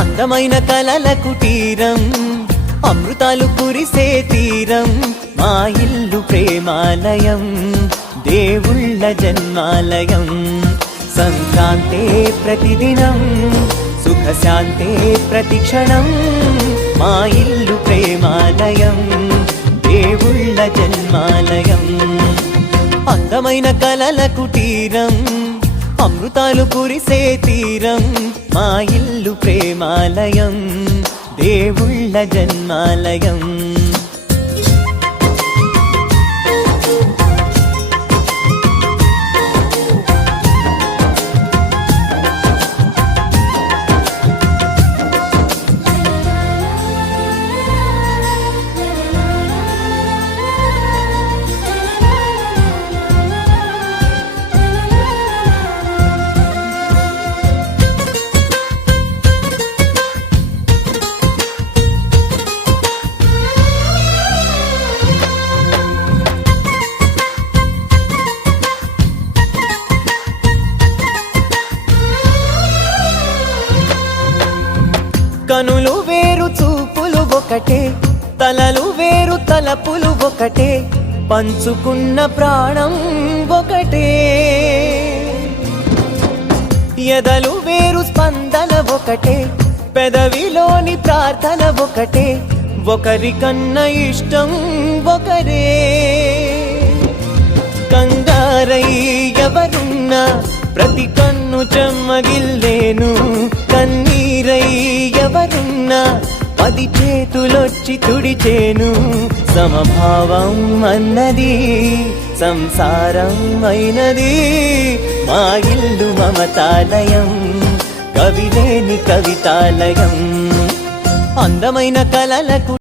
అందమైన కలల కుటీరం, అమృతాలు కురిసే తీరం, మా ఇల్లు ప్రేమాలయం, దేవుళ్ళ జన్మాలయం. సంక్రాంతే ప్రతిదినం, సుఖశాంతే ప్రతిక్షణం, మా ఇల్లు ప్రేమాలయం, దేవుళ్ళ జన్మాలయం. అందమైన కలల కుటీరం, అమృతాలు కురిసే తీరం, మా ఇల్లు ప్రేమాలయం, దేవుళ్ళ జన్మాలయం. కనులు వేరు చూపులు ఒకటే, తలలు వేరు తలపులు ఒకటే, పంచుకున్న ప్రాణం ఒకటే. ఎదలు వేరు స్పందన ఒకటే, పెదవిలోని ప్రార్థన ఒకటే, ఒకరికన్నా ఇష్టం ఒకరే. కంగారై ఎవరున్నా ప్రతి కన్ను చెమ్మగిల్లేను, కన్నీరై ఎవరున్నా 10 చేతులొచ్చి తుడిచేను. సమభావం అన్నది సంసారం అయినది, మా ఇల్లు మమతాలయం, కవిలేని కవితాలయం. అందమైన కలలకు